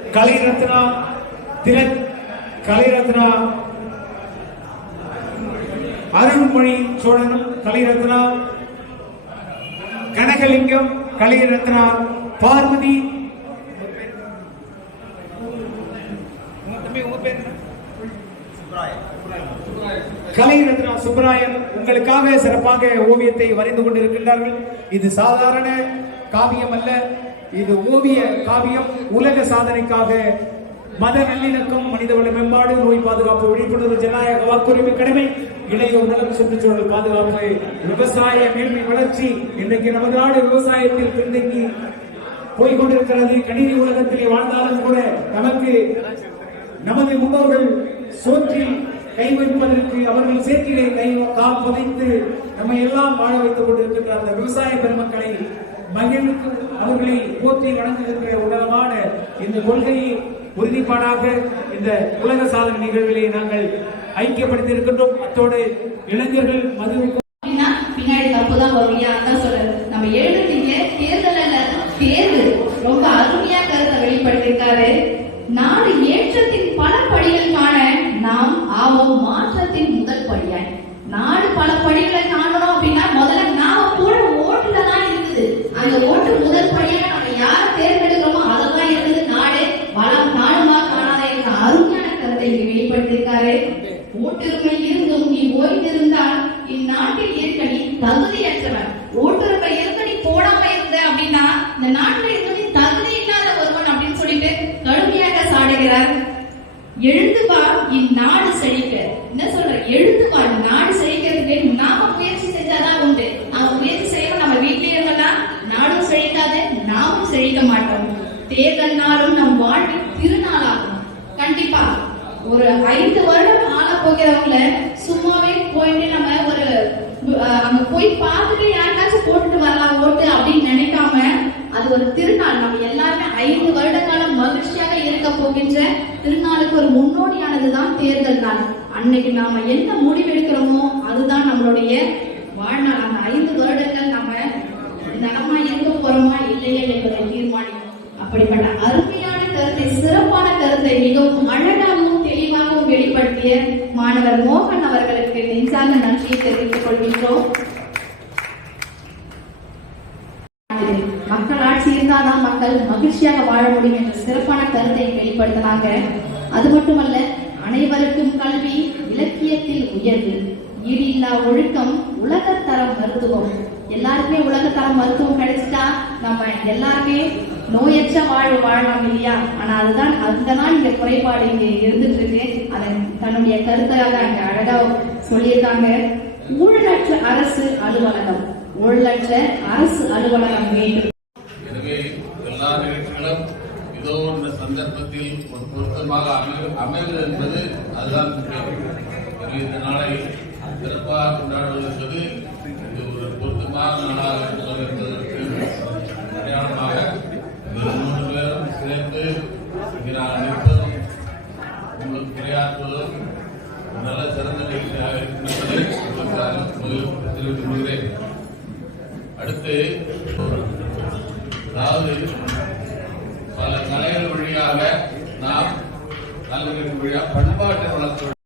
கலைரத்னா திலக், கலைரத்னா அருண்மொழி சோழன், கலைரத்னா கனகலிங்கம், கலைரத்னா பார்வதி, கலைரத்னா சுப்ராயன் உங்களுக்காக சிறப்பாக ஓவியத்தை வரைந்து கொண்டிருக்கின்றார்கள். இது சாதாரண காவியம் அல்ல, இது ஓவிய காவியம். உலக சாதனைக்காக மத நல்லிணக்கம், மனிதவள மேம்பாடு, நோய் பாதுகாப்பு, விழிப்புணர்வு, ஜனநாயக வாக்குரிமை கடமை, இளையோர் நலம், சுற்றுச்சூழல் பாதுகாப்பு, விவசாய மேன்மை வளர்ச்சி. இன்றைக்கு நமது நாடு விவசாயத்தில் பின்தங்கி போய்கொண்டிருக்கிறது. கணினி உலகத்திலே வாழ்ந்தாலும் கூட நமக்கு நமது முன்னோர்கள் சோற்றில் கை வைப்பதற்கு அவர்கள் சேற்றிலே கை காப்பதைத்து நம்மை எல்லாம் வாழ வைத்துக் கொண்டிருக்கின்ற அந்த விவசாய பெருமக்களை மகிழ்வுக்கு அவர்களை போற்றி வழங்குகின்ற உன்னதமான இந்த கொள்கையை உறுதிப்பாடாக இந்த உலக சாதனை நிகழ்விலே நாங்கள் ஐக்கியப்படுத்தி இருக்கின்றோம். அத்தோடு இளைஞர்கள் மதுவுக்கு பின்னாடி தப்புதான் வரும். அதான் சொல்றது, நம்ம எழுதுறீங்க தேர்தல் அல்ல தேர்வு. ரொம்ப அருமையா கருத்தை வெளிப்படுத்திருக்காரு. நாடு ஏற்றத்தின் பல படிகள் காண நாம் ஆவோம் மாற்றத்தின் முதல் படியாய். நாடு பல படிகளை காணணும் அப்படின்னா முதல்ல நாம கூட ஓட்டுல தான் இருக்குது. அந்த ஓட்டு முதல் படியாக நம்ம யார தேர்ந்தெடுக்கிறோமோ அதெல்லாம் இருக்குது. நாடு வளம் நாடுமா காணாத என்ற அருமையான கருத்தை வெளிப்படுத்தியிருக்காரு. ஓட்டுரிமை இருந்தும் நீ ஓய்ந்திருந்தால் இந்நாட்டில் இருக்க நீ தகுதியற்றவன். ஓட்டுரிமை இருக்க நீ போடாம இருந்த அப்படின்னா இந்த நாட்டில் இருக்க நீ தகுதி இல்லாத ஒருவன் அப்படின்னு சொல்லிட்டு கடுமையாக சாடுகிறார். எழுந்து வா இந்நாடு செழிக்க. என்ன சொல்ற? எழுந்து வா, நாடு செழிக்கிறதுக்கு நாம முயற்சி செஞ்சாதான் உண்டு. நாம முயற்சி செய்யணும். நம்ம வீட்டிலே இருந்தா நாடும் செழிக்காது, நாமும் செழிக்க மாட்டோம். தேர்தல் நாளும் நம் வாழ்வின் திருநாளாகும். கண்டிப்பா ஒரு 5 வருடம் ஆள போகிறவங்கள சும்மாவே போயிட்டு நம்ம ஒரு அங்க போய் பார்த்துட்டு யாருக்காச்சும் போட்டுட்டு வரலாம் ஓட்டு அப்படின்னு நினைக்காம அது ஒரு திருநாள். நம்ம எல்லாருமே 5 வருட காலம் மகிழ்ச்சியாக இருக்க போகின்ற திருநாளுக்கு ஒரு முன்னோடியானதுதான் தேர்தல் நாள். அன்னைக்கு நாம என்ன முடிவெடுக்கிறோமோ அதுதான் நம்மளுடைய வாழ்நாள். அந்த 5 வருடங்கள் நம்ம நலமா இருக்க போறோமா இல்லையா என்பதை தீர்மானிக்கும். அப்படிப்பட்ட அருமையான கருத்தை, சிறப்பான கருத்தை மிகவும் அழகாகவும் தெளிவாகவும் வெளிப்படுத்திய மாணவர் மோகன் அவர்களுக்கு நெஞ்சார்ந்த நன்றியை தெரிவித்துக் கொள்கின்றோம். மக்கள் ஆட்சி இருந்தால்தான் மக்கள் மகிழ்ச்சியாக வாழ முடியும் என்ற சிறப்பான கருத்தை வெளிப்படுத்தினாங்க. அது மட்டுமல்ல, அனைவருக்கும் கல்வி, இலக்கியத்தில் உயர்வு, ஈடில்லா ஒழுக்கம், உலகத்தரம் மருத்துவம். எல்லாருக்குமே உலகத்தரம் மருத்துவம் கிடைச்சிட்டா நம்ம எல்லாருமே நோயற்ற வாழ்வு வாழலாம் இல்லையா? ஆனா அதுதான் அங்கதான் இங்க குறைபாடு இங்க இருந்துட்டு இருக்கு. அதை தன்னுடைய கருத்தாக அங்க அழகா சொல்லியிருக்காங்க. ஊழலற்ற அரசு அலுவலகம், ஊழலற்ற அரசு அலுவலகம் வேண்டும். எனவே எல்லா நிகழ்ச்சிகளும் இதோ இந்த சந்தர்ப்பத்தில் ஒரு பொருத்தமாக அமைவது என்பது அதுதான் முக்கியம். இந்த நாளை சிறப்பாக கொண்டாடுவது என்பது இது ஒரு பொருத்தமான நாளாக என்பதற்கு அடையாளமாக 3 பேரும் சேர்ந்து நான் நிற்பதும் உங்களுக்கு உரையாற்றுவதும் நல்ல சிறந்த நிகழ்ச்சியாக இருக்கின்றதை தெரிவித்துக் கொள்கிறேன். அடுத்து அதாவது பல கலைகள் வழியாக நாம் நல்ல வழியாக பண்பாட்டை வளர்த்து